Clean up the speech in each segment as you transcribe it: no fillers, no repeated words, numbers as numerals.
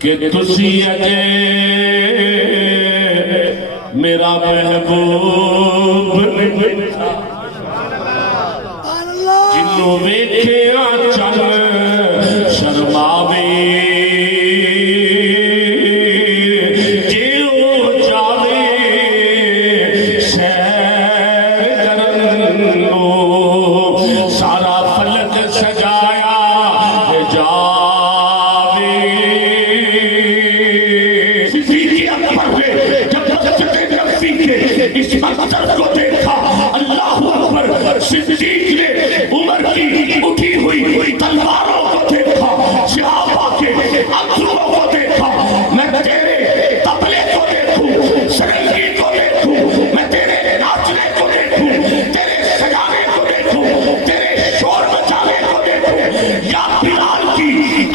کہ تسی اجے میرا محبوب جنوں ویکھیا چل شرماوے صدیق نے عمر کی اٹھی ہوئی تلواروں کو دیکھا، صحابہ کے عنصروں کو دیکھا، میں تیرے تبلے کو دیکھوں، سرنگی کو دیکھوں، میں تیرے ناچنے کو دیکھوں، تیرے سجانے کو دیکھوں، تیرے شور مچانے کو دیکھوں، یا بلال کی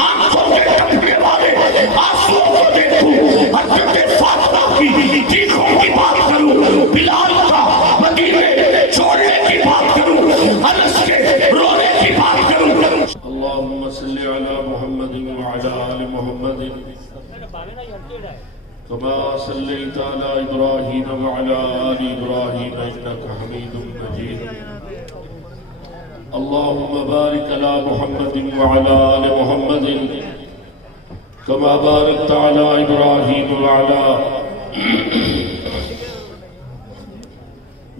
آنکھوں کے ٹپکنے والے آنسوؤں کو دیکھوں، حضرت فاطمہ کی چیخوں کی بات کروں، بلال کا مدینے چھوڑنے کی بات کروں، انس کے رونے کی بات کروں۔ اللہم صلی علی محمد وعلی آل محمد کما صلیت علی ابراہیم وعلی آل ابراہیم انک حمید مجید۔ اللہم بارک علی محمد وعلی آل محمد کما بارکت علی ابراہیم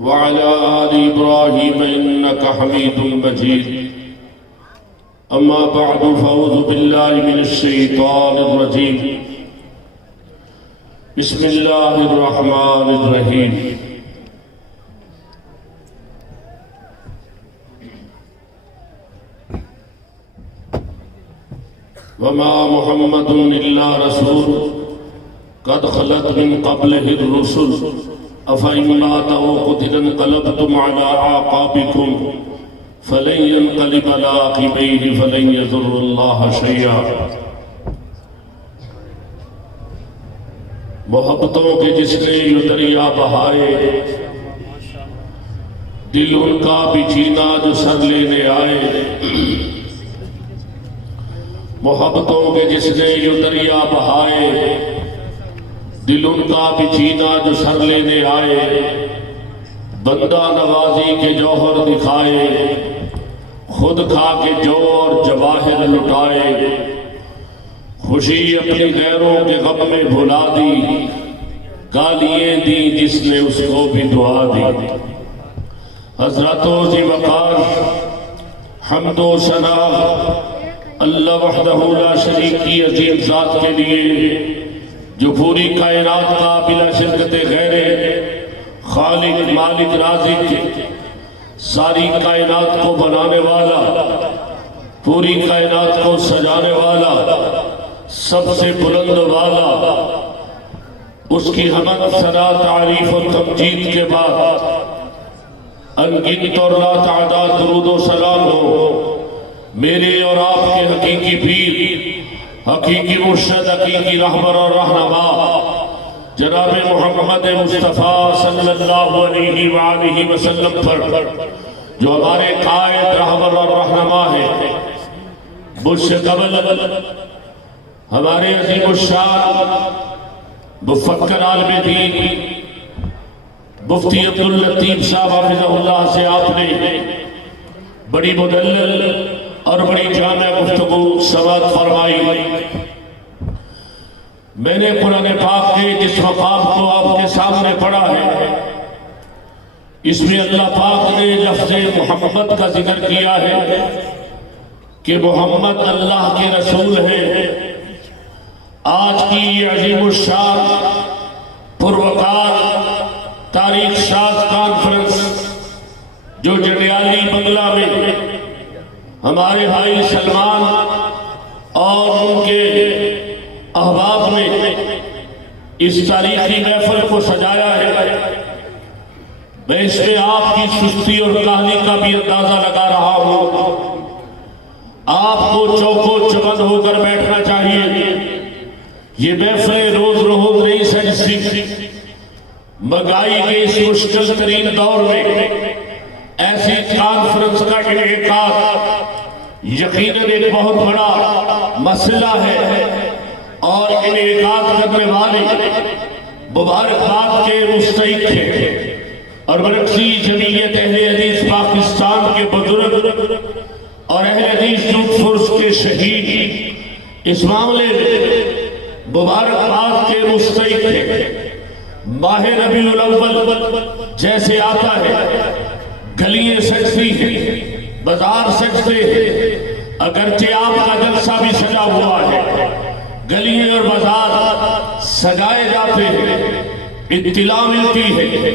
وعلی آل ابراہیم انک حمید مجید۔ اما بعد فاعوذ باللہ من الشیطان الرجیم، بسم اللہ الرحمن الرحیم۔ وما محمد الا رسول قد خلت من قبلہ الرسل افإن مات أو قتل انقلبتم على أعقابكم فلن ينقلب على عقبيه فلن يضر الله شيئا۔ محبتوں کے جس نے یہ دریا بہائے، دل ان کا بھی جینا جو سر لینے آئے۔ محبتوں کے جس نے یہ دریا بہائے، دل ان کا بھی جینا جو سر لینے آئے۔ بندہ نوازی کے جوہر دکھائے، خود کھا کے جو اور جواہر لٹائے۔ خوشی اپنی غیروں کے غم میں بھلا دی، گالیاں دی جس نے اس کو بھی دعا دی۔ حضرت و ذی وقار حمد و ثنا اللہ وحدہ لا شریک کی عظیم ذات کے لیے، جو پوری کائنات کا بلا شرکت غیر خالق مالک رازق، ساری کائنات کو بنانے والا، پوری کائنات کو سجانے والا، سب سے بلند والا، اس کی حمد ثنا تعریف و تمجید کے بعد انگنت اور لا تعداد درود و سلام ہو میرے اور آپ کے حقیقی پیر، حقیقی مرشد، حقیقی رہبر اور رہنما جناب محمد مصطفیٰ صلی اللہ علیہ وآلہ وسلم پر، جو ہمارے قائد، رہبر اور رہنما ہے۔ مجھ سے قبل ہمارے عظیم الشان مفکر عالم دین مفتی عبداللطیف صاحب حفظہ اللہ سے آپ نے بڑی مدلل اور بڑی جامع گفتگو سماعت فرمائی۔ میں نے قرآن پاک کے جس مقام کو آپ کے سامنے پڑھا ہے، اس میں اللہ پاک نے لفظ محمد کا ذکر کیا ہے کہ محمد اللہ کے رسول ہیں۔ آج کی یہ عظیم الشان پروقار تاریخ ساز کانفرنس جو جنیالی بنگلہ میں ہمارے بھائی سلمان اور ان کے احباب نے اس تاریخی محفل کو سجایا ہے، میں اس میں آپ کی سستی اور کاہلی کا بھی اندازہ لگا رہا ہوں۔ آپ کو چوکو چمن ہو کر بیٹھنا چاہیے۔ یہ محفلیں روز روز نہیں سجتی، مہنگائی کے اس مشکل ترین دور میں ایسی کانفرنس کا انعقاد یقیناً ایک بہت بڑا مسئلہ ہے، اور انعقاد کرنے والے مبارکباد کے مستحق تھے، اور مرکزی جمعیت اہل حدیث پاکستان کے بزرگ اور اہل حدیث یوتھ فورس کے شہید اس معاملے میں مبارکباد کے مستحق تھے۔ ماہ ربیع الاول جیسے آتا ہے، گلیاں سجتی ہیں، بازار سجتے ہیں، اگرچہ آپ کا جلسہ بھی سجا ہوا ہے، گلیاں اور بازار سجائے جاتے ہیں، اطلاع ملتی ہے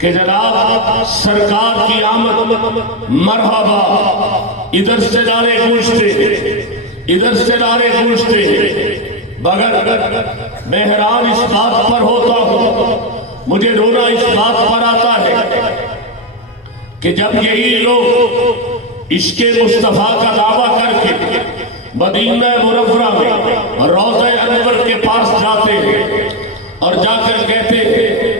کہ جناب سرکار کی آمد مرحبا، ادھر سے نعرے گونجتے ہیں، ادھر سے نعرے گونجتے ہیں، مگر میں حیران اس بات پر ہوتا ہوں، مجھے رونا اس بات پر آتا ہے کہ جب یہی لوگ عشق مصطفیٰ کا دعویٰ کر کے مدینہ منورہ میں روضہ انور کے پاس جاتے ہیں اور جا کر کہتے ہیں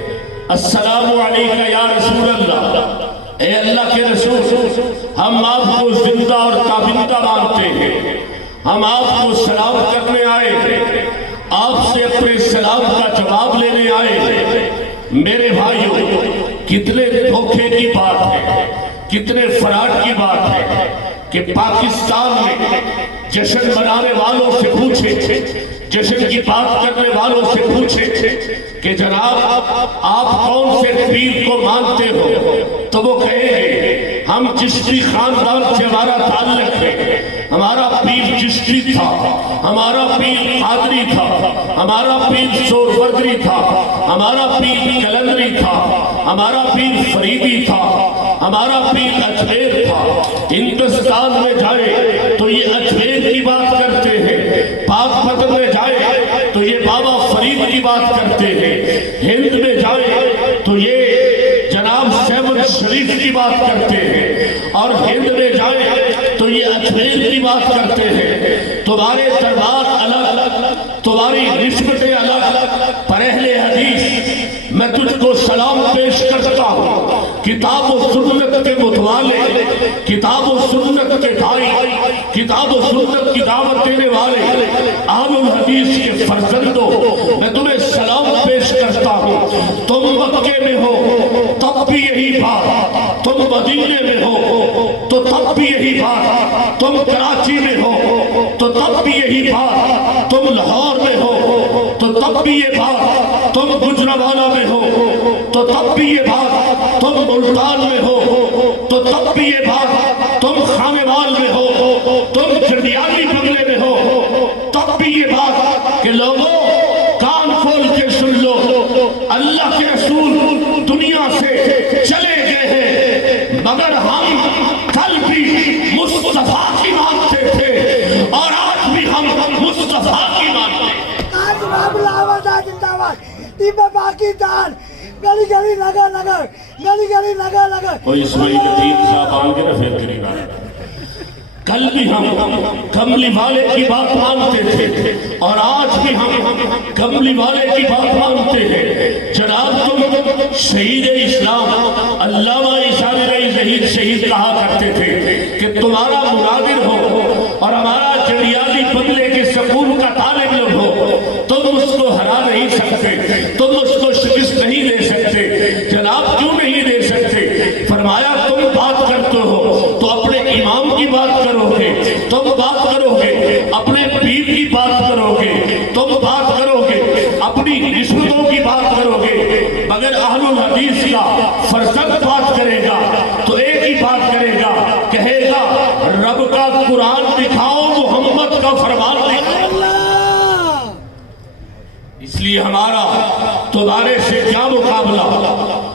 السلام علیکہ یا رسول اللہ، اے اللہ کے رسول، ہم آپ کو زندہ اور تابندہ مانتے ہیں، ہم آپ کو سلام کرنے آئے ہیں، آپ سے اپنے سلام کا جواب لینے آئے ہیں۔ میرے بھائیوں، کتنے دھوکے کی بات ہے، کتنے فراڈ کی بات ہے کہ پاکستان میں جشن منانے والوں سے پوچھے، جشن کی بات کرنے والوں سے پوچھے کہ جناب آپ کون سے پیر کو مانتے ہو، تو وہ کہیں گے ہم چشتی خاندان سے ہمارا تعلق ہے، ہمارا پیر چشتی تھا، ہمارا پیر قادری تھا، ہمارا پیر سوربردری تھا، ہمارا پیر کلندری تھا، ہمارا پیر فریدی تھا، ہمارا پیر اجمیر تھا۔ ہندوستان میں جائے تو یہ اجمیر کی بات کرتے ہیں، پاک پتن میں جائے تو یہ بابا فرید کی بات کرتے ہیں، ہند میں جائے تو یہ جناب سیمن شریف کی بات کرتے ہیں، اور ہند میں جائے تو یہ اجمیر کی بات کرتے ہیں۔ تمہارے دربار الگ، تمہاری نسبتیں الگ، پر اہل حدیث میں تجھ کو سلام پیش کرتا ہوں، کتاب و سنت کے متوالے، کتاب و سنت کے بھائی، کتاب و سنت کی دعوت دینے والے اہل الحدیث کے فرزندوں، میں تمہیں سلام پیش کرتا ہوں۔ تم مکے میں ہو تب بھی یہی بات، تم مدینے میں ہو تو تب بھی یہی بات، تم کراچی میں ہو تو تب بھی یہی بات، تم لاہور میں ہو تو تب بھی یہ بات، تم گجرانوالہ میں ہو تو تب بھی یہ بات، تم ملتان میں ہو تو تب بھی یہ بات، تم خانوال میں ہو، تم جنیالی بنگلے میں ہو تب بھی یہ بات کہ لوگوں کان کھول کے سن لو، اللہ کے رسول دنیا سے چلے گئے ہیں، مگر ہم کل بھی مصطفیٰ کی مانتے تھے اور آج بھی ہم مصطفیٰ کی مانتے ہیں۔ آج معاملہ آواز زندہ باد، ٹیم پاکستان، گلی گلی نگر نگر، گلی گلی نگر نگر۔ کوئی اسماعیل لطیف صاحب آنگے نہ پھیر کے نہیں رہا، کل بھی ہم کملی والے کی بات مانتے تھے اور آج بھی ہم کملی والے کی بات مانتے ہیں۔ جناب تم شہید اسلام علامہ اشار رئی ظہیر شہید کہا کرتے تھے کہ تمہارا مناظر ہو اور ہمارا جنیالی بنگلے کے سکون کا طالب علم ہو، تم اس کو ہرا نہیں سکتے، تم اس کو شکست نہیں دے سکتے۔ جناب کیوں نہیں دے سکتے؟ فرمایا تم بات کرتے ہو تو اپنے امام کی بات کرو گے، تم بات کرو گے اپنے پیر کی بات کرو گے، تم بات کرو گے اپنی نسبتوں کی بات کرو گے، مگر اہل الحدیث کا فرزند بات کرے گا تو ایک ہی بات کرے گا، کہے گا رب کا قرآن دکھاؤ، محمد کا فرمان دکھاؤ۔ اس لیے ہمارا تمہارے سے کیا مقابلہ؟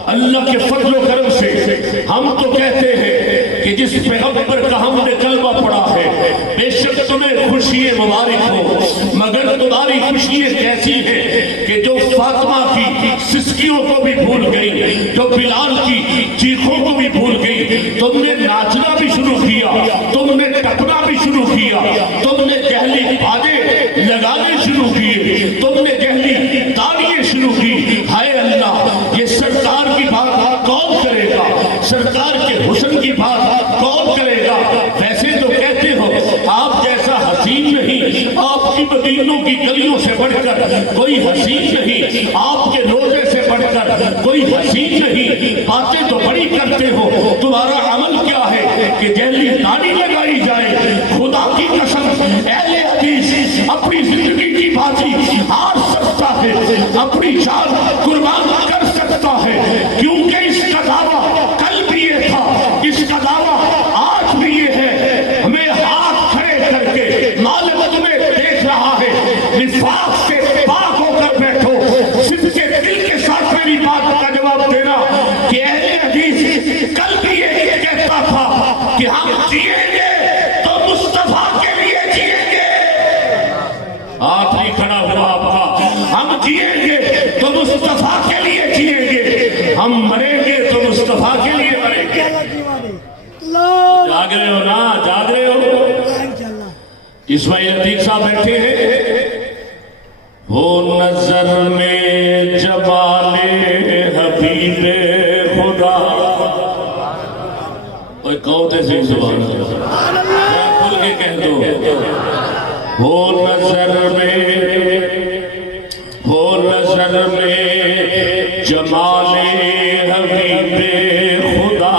اللہ کے فضل و کرم سے ہم تو کہتے ہیں کہ جس پیغمبر کا ہم نے کلمہ پڑھا ہے، بے شک تمہیں خوشی مبارک ہو، مگر تمہاری خوشی کیسی ہے کہ جو فاطمہ کی سسکیوں کو بھی بھول گئی، جو بلال کی چیخوں کو بھی بھول گئی، تم نے ناچنا بھی شروع کیا، تم نے ٹپنا بھی شروع کیا، تم نے جہلی بازے لگانے شروع کیے، تم نے جہلی تالیاں شروع کی۔ ہائے اللہ، یہ سرکار کی بات کون کرے گا؟ سرکار کے حسن کی بات کون کرے گا؟ ویسے تو کہتے ہو آپ جیسا حسین نہیں، آپ کی مدینوں کی گلیوں گلیوں سے بڑھ کر کوئی حسین نہیں، آپ کے روزے سے بڑھ کر کوئی حسین نہیں. باتیں تو بڑی کرتے ہو، تمہارا عمل کیا ہے کہ جیلی داڑھی لگائی جائے؟ خدا کی قسم اہل حدیث اپنی زندگی کی بازی ہار سکتا ہے، اپنی جان قربان کر سکتا ہے، کیونکہ اس کا دعویٰ کل بھی یہ تھا، اس کا دعویٰ آج بھی یہ ہے. ہمیں ہاتھ کھڑے کر کے مال مد میں دیکھ رہا ہے. نفاق سے پاک ہو کر بیٹھو، صرف کے دل کے ساتھ میری بات کا جواب دینا کہ اہل حدیث کل بھی یہ کہتا تھا کہ ہم جیئیں گے تو مصطفیٰ کے لیے جیئیں گے. ہاتھ نہیں کھڑا ہوا آپ کا. ہم جیئیں گے تو مصطفیٰ کے لیے جیئیں گے، ہم مریں گے تو مصطفیٰ کے لیے مریں گے. جاگ رہے ہو نا؟ جاگ رہے ہو؟ اسماعیل عتیق صاحب بیٹھے ہیں. ہو نظر میں جمال حبیب خدا. کوئی کہتے سے سبحان اللہ کھل کے کہہ دو. ہو نظر میں جمال حبیب خدا،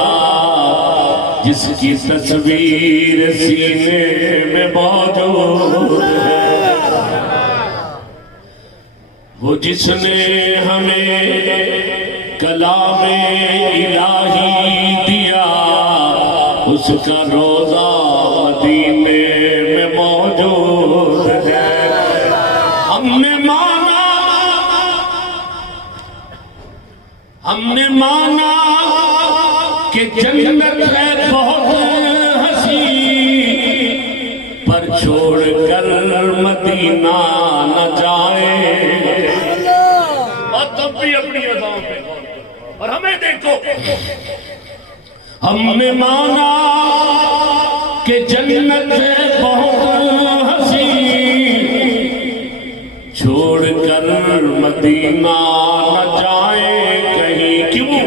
جس کی تصویر سینے میں موجود ہے، وہ جس نے ہمیں کلام الہی دیا، اس کا روزہ مدینے میں موجود ہے. ہم نے مانا کہ جنت ہے بہت حسین، پر چھوڑ کر مدینہ نہ جائیں. اور تب بھی اپنی اداؤں پہ اور ہمیں دیکھو. ہم نے مانا کہ جنت ہے بہت حسین، چھوڑ کر مدینہ نہ جائیں کہیں. کیوں؟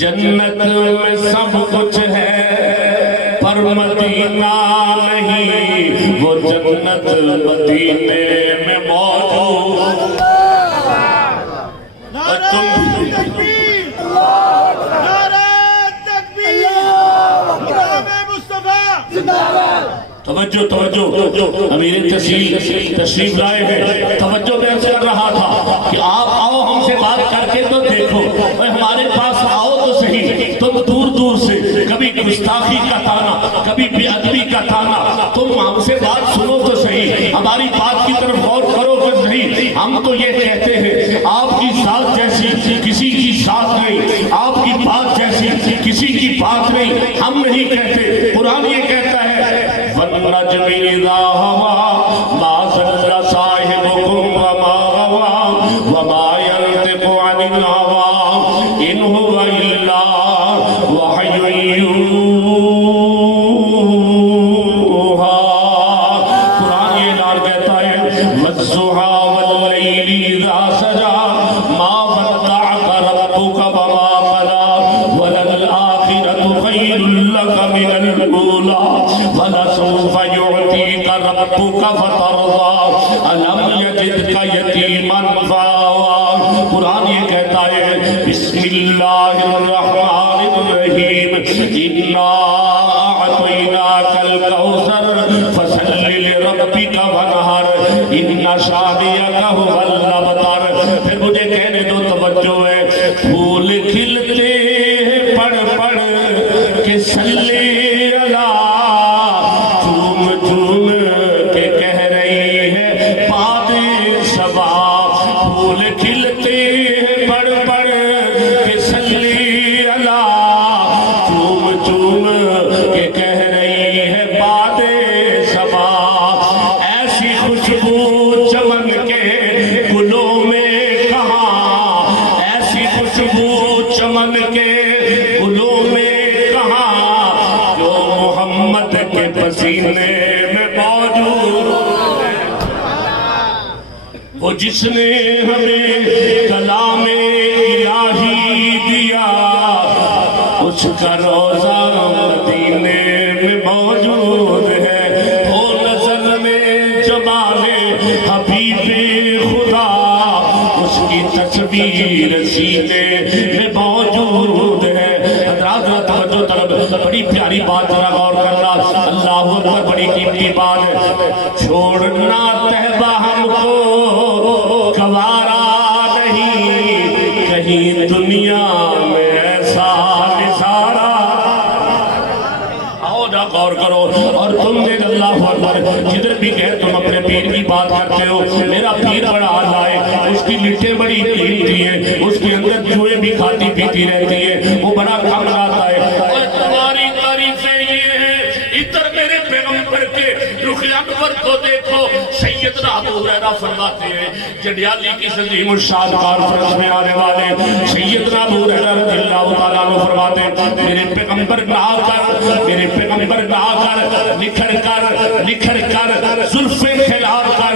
جنت میں سب کچھ ہے پر مدینہ نہیں، وہ جنت مدینے میں موجود. توجہ امیر تشریف لائے ہیں. توجہ میں سے کر رہا تھا کہ آپ آؤ ہم سے بات کر کے تو دیکھو. ہمارے پاس آؤ تو صحیح. تم دور دور سے کبھی گستاخی کا تانا، کبھی بے ادبی کا تانا. تم ہم سے بات سنو تو صحیح، ہماری بات کی طرف غور کرو تو صحیح. ہم تو یہ کہتے ہیں آپ کی ذات جیسی کسی کی ذات نہیں، آپ کی بات جیسی کسی کی بات نہیں. ہم نہیں کہتے، قرآن یہ کہتا ہے وَالنَّجْمِ إِذَا هَوَىٰ مَا ضَلَّ صَاحِبُكُمْ وَمَا غَوَىٰ وَمَا يَنطِقُ عَنِ الْهَوَىٰ إِنْ هُوَ إِلَّا وَحْيٌ يُوحَىٰ. قرآن یہ اعلان کہتا ہے وَالضُّحَىٰ وَاللَّيْلِ إِذَا سَجَىٰ مَا وَدَّعَكَ رَبُّكَ وَمَا قَلَىٰ وَلَلْآخِرَةُ خَيْرٌ لَكَ مِنَ الْأُولَىٰ وَلَسَوْفَ يُعْطِيكَ رَبُّكَ فَتَرْضَىٰ أَلَمْ يَجِدْكَ يَتِيمًا فَآوَىٰ. قرآن یہ کہتا ہے بسم اللہ الرحمن الرحیم إِنَّا أَعْطَيْنَاكَ الْكَوْثَرَ فَصَلِّ لِرَبِّكَ وَانْحَرْ إِنَّ شَانِئَكَ هُوَ الْأَبْتَرُ. پھر مجھے کہنے دو، توجہ ہے. پھول کھلتے ہیں پڑھ پڑھ کے صلی جس نے ہمیں کلام الہی دیا، اس کا روزہ مدینے میں موجود ہے. ہو نظر میں جمال تصویر سینے میں موجود ہے۔ حضرات توجہ طلب، بڑی پیاری بات ذرا غور کرنا، اللہ اکبر، بڑی قیمتی بات ہے۔ چھوڑنا طیبہ ہم کو گوارا نہیں، کہیں دنیا میں ایسا نثارا۔ آؤ جا غور کرو، اور تم نے اللہ اکبر جدھر بھی گئے تم اپنے پیر کی بات کرتے ہو، میرا پیر بڑا آلہ ہے، اس کی لٹیں بڑی قیمتی ہیں، اس کے اندر جوئیں بھی کھاتی پیتی رہتی ہے، وہ بڑا کم لاتا ہے، اور تمہاری تعریفیں یہ ہیں۔ ادھر میرے پیغمبر کے رخ اکبر کو دیکھو، سیدنا ابو ہریرہ فرماتے ہیں، جنڈیالی کی عظیم الشان کانفرنس میں آنے والے سیدنا ابو ہریرہ رضی اللہ تعالیٰ عنہ فرماتے ہیں، میرے پیغمبر نہ آ کر نکھر کر زلفیں کھلا کر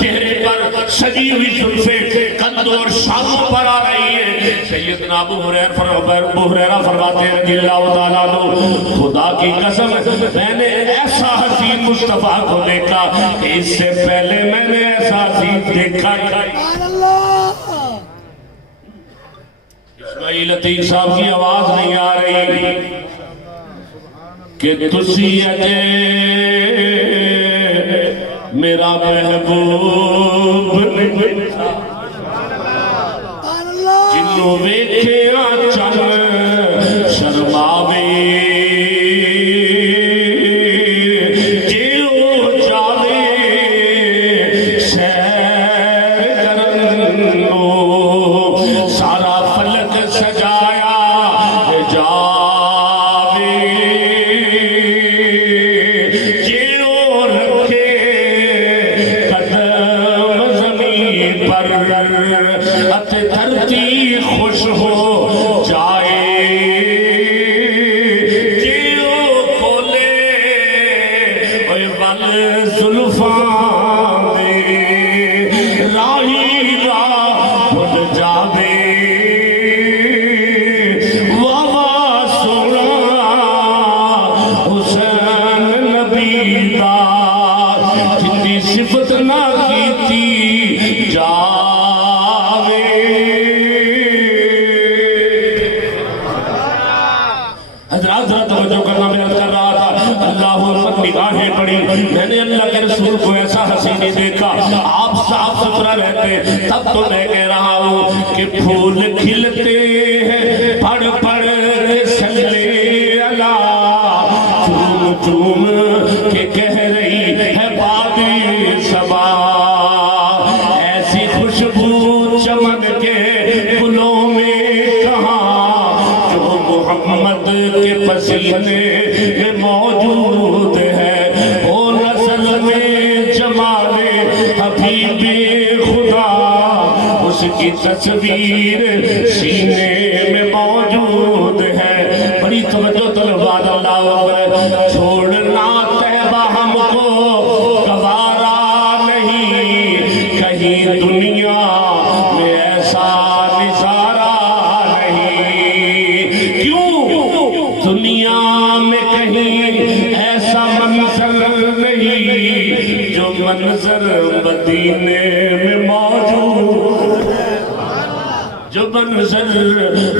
چہرے پر سجی ہوئی زلفیں کندھوں اور شانوں پر آ رہی ہے۔ سیدنا ابو ہریرہ فرماتے ہیں رضی اللہ تعالیٰ عنہ، خدا کی قسم میں نے ایسا حسین مصطفیٰ کو دیکھا کہ اس سے پہلے میں نے ایسا حسین دیکھا۔ اسماعیل عتیق صاحب کی آواز نہیں آ رہی کہ تسی اجے میرا محبوب جنوں ویکھیا چل شرماوے، جیو جاوے سیر کرنو، سارا فلک سجایا جاوے، جیو رکھے قدم زمین پر، ات دھرتی خوش ہو جائے، جیو کھولے اوے ول زلفاں دے، راہی راہ بھول جاوے، واہ واہ سونا حسین نبی دا، جتنی صفت نہ کیتی جاوے۔ حضرات ذرا توجہ کرنا، میں عرض کر رہا تھا اللہ اکبر، نگاہیں پڑی، میں نے اللہ کے رسول کو ایسا حسین نہیں دیکھا، آپ صاف ستھرا رہتے، تب تو میں کہہ رہا ہوں کہ پھول کھلتے ہیں پڑ پڑ کے سجدے اللہ، چوم چوم کے کہہ رہی ہے بادی صبا، ایسی خوشبو چمن کے گلوں میں کہاں، جو محمد کے پسینے میں موجود ہے، وہ نسل میں جمال حبیب خدا، اس کی تصویر سینے میں موجود ہے۔ بڑی توجہ طلبات، اللہ اکبر، چھوڑنا طیبہ ہم کو گوارا نہیں، کہیں دنیا میں ایسا نظارہ نہیں، کیوں دنیا میں کہیں ایسا منظر نہیں جو منظر مدینے میں موجود ہے، جو منظر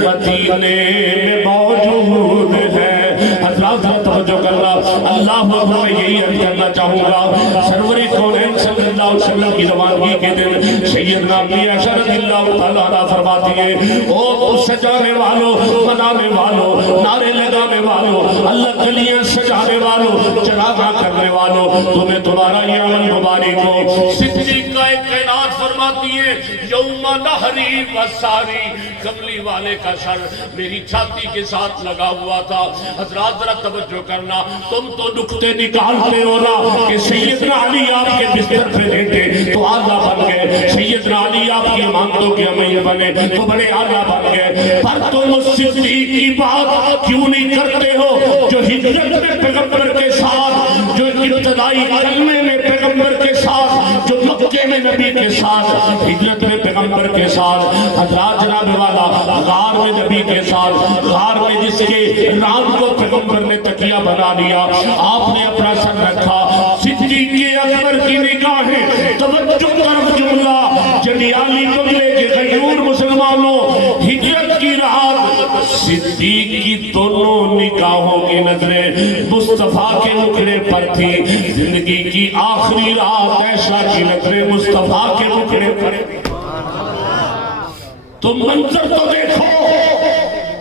مدینے میں موجود ہے۔ حضرات توجہ کرنا، اللہ اکبر، یہی عرض کرنا چاہوں گا، سرور کونین صلی اللہ علیہ وسلم کی روانگی کے دن سیدنا امی عائشہ رضی اللہ تعالیٰ عنہ فرماتی ہے، او سجانے والوں، منانے والوں، نعرے لگانے والوں، اللہ گلیاں سجانے والوں، چراغاں کرنے والوں، تمہیں تمہارا یہ عمل مبارک ہو۔ صدیقہ کائنات فرماتی ہے، یوم نہری وساری، کملی والے کا سر میری چھاتی کے ساتھ لگا ہوا تھا۔ حضرات ذرا توجہ کرنا، تم تو نکتے نکالتے ہو نا کہ سیدنا علی آپ کے بستر پہ لیٹے تو آلہ بن گئے، سیدنا علی آپ کی امامتوں کے امیر بنے تو بڑے آلہ بن گئے، پر تم اس صدیق کی بات کیوں نہیں کرتے ہو جو ہجرت میں پیغمبر کے ساتھ، جو ابتدائی کلمے میں پیغمبر کے ساتھ، جو مکے میں نبی کے ساتھ، ہجرت میں پیغمبر کے ساتھ، حضرات جناب والا غار میں نبی کے ساتھ، غار میں جس کے رات کو پیغمبر نے تکیہ بنا لیا، آپ نے اپنا سر رکھا، صدیق اکبر کی نگاہیں توجہ طرف جملہ جنیالی قبلے کے غیور مسلمان صدیق کی دونوں نگاہوں کی نظریں مصطفیٰ کے مکھڑے پر تھی. زندگی کی آخری رات عائشہ کی نظریں مصطفیٰ کے مکھڑے پر. تم منظر تو دیکھو,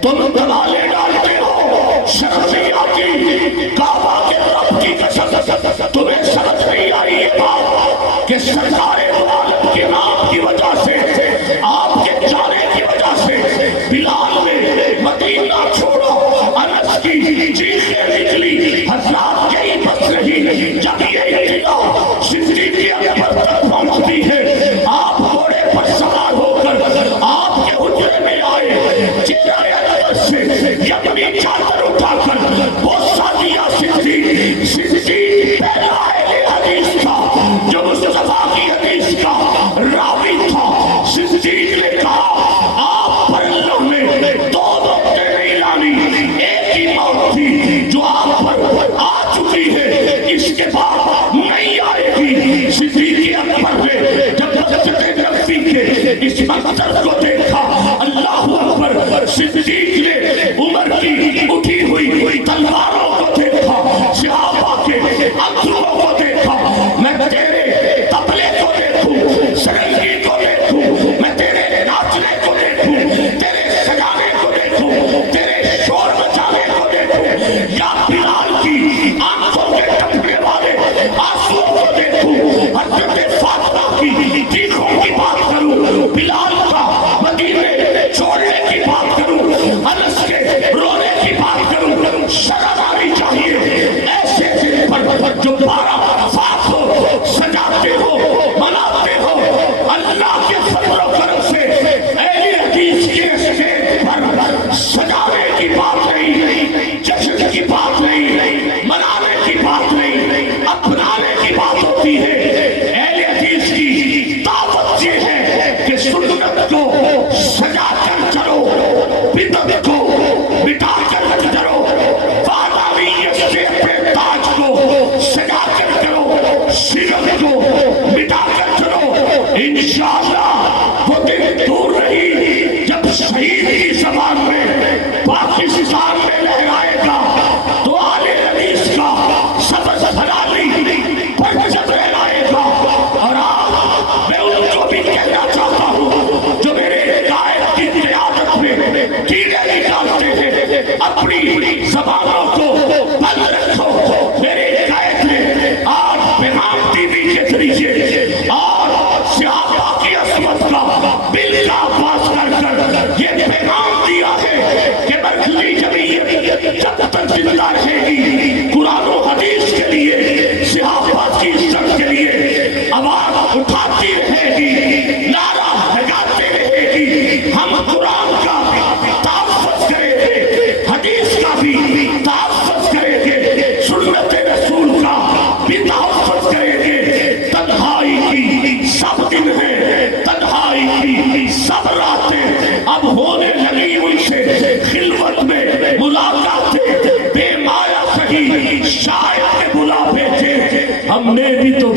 تم دلالے ڈالتے ہو, شرم نہیں آتی. کعبہ کے رب کی قسم تمہیں سمجھ نہیں آئی یہ بات کہ سرکار دو عالم کے نام کی وجہ سے, آپ کے جانے کی وجہ سے بلال نے مدینہ چھوڑا. انس کی چیخیں نکلی, حضرات یہی بس نہیں. جب یہ اطلاع صدیق اکبر تک پہنچتی ہے, آپ گھوڑے پر سوار ہو کر آپ کے حجرے میں آئے. چہرہ انور سے یمنی چادر اٹھا کر بوسہ دیا صدیق. صدیق پہلا اہل حدیث تھا جو مصطفیٰ کی حدیث کا راوی تھا. صدیق نے کہا آپ پر اللہ نے دو نقطے نہیں لانی, ایک ہی موت تھی جو آپ پر آ چکی ہے, اس کے بعد نہیں آئے گی. صدیق اکبر نے جب مسجد نبوی کے اس منظر کو دیکھا, اللہ اکبر, صدیق نے عمر کی اٹھی ہوئی تلواروں کو دیکھا, صحابہ کے اندروں کو دیکھا. میں تیرے تبلے کو دیکھوں, سرنگی کو دیکھوں, میں تیرے ناچنے کو دیکھوں, تیرے سجانے کو دیکھوں, تیرے شور مچانے کو دیکھوں, یا بلال کی آنکھوں کے ٹپکنے والے آنسوؤں کو دیکھوں. حضرت فاطمہ کی چیخوں کی بات کروں, بلال کا مدینے چھوڑنے کی بات کروں, انس کے رونے کی بات کروں. شرم آنی چاہیے ایسے دن پر جو 12 وفات ہو, سجاتے ہو, مناتے ہو. اللہ کے فضل و کرم سے اہل حدیث کے اسٹیج پر سجانے کی بات نہیں, جشن کی بات نہیں, منانے کی بات نہیں, اپنانے کی بات ہوتی ہے. اہل حدیث کی دعوت یہ ہے کہ سنت کو سجا کر چلو, بدعت کو مٹا کر چلو, واداویت کے اپنے تاج کو سجا کر چلو, شرک کو مٹا کر چلو. انشاءاللہ وہ دن دور نہیں جب شہید کی زبان میں پاکستان میں لہرائے گا تو آل حدیث کا سبز حلالی پرچم لہرائے گا. اور آج میں ان کو بھی کہنا چاہتا ہوں جو میرے قائد کی قیادت میں کیڑے نکالتے ہیں, اپنی زبانوں کو بند رکھو. میرے قائد نے آج پیغام ٹی وی کے ذریعے اور صحابہ کی عصمت کا بل کا آغاز کر یہ پیغام دیا ہے کہ مرکزی جمعیت جب تک زندہ رہے گی قرآن و حدیث کے لیے, صحابہ کی عزت کے لیے آواز اٹھاتی رہے گی, نعرہ لگاتے رہے گی. ہم قرآن کا تحفظ کریں گے, حدیث کا بھی تحفظ کریں گے, سنت رسول کا بھی تحفظ کریں گے. تنہائی کی سب دن ہے, تنہائی کی سب راتیں اب ہونے لگی ان سے خلوت میں ملاقاتیں. بے مایا سہی شاید بلا بھیجے, ہم نے بھی تو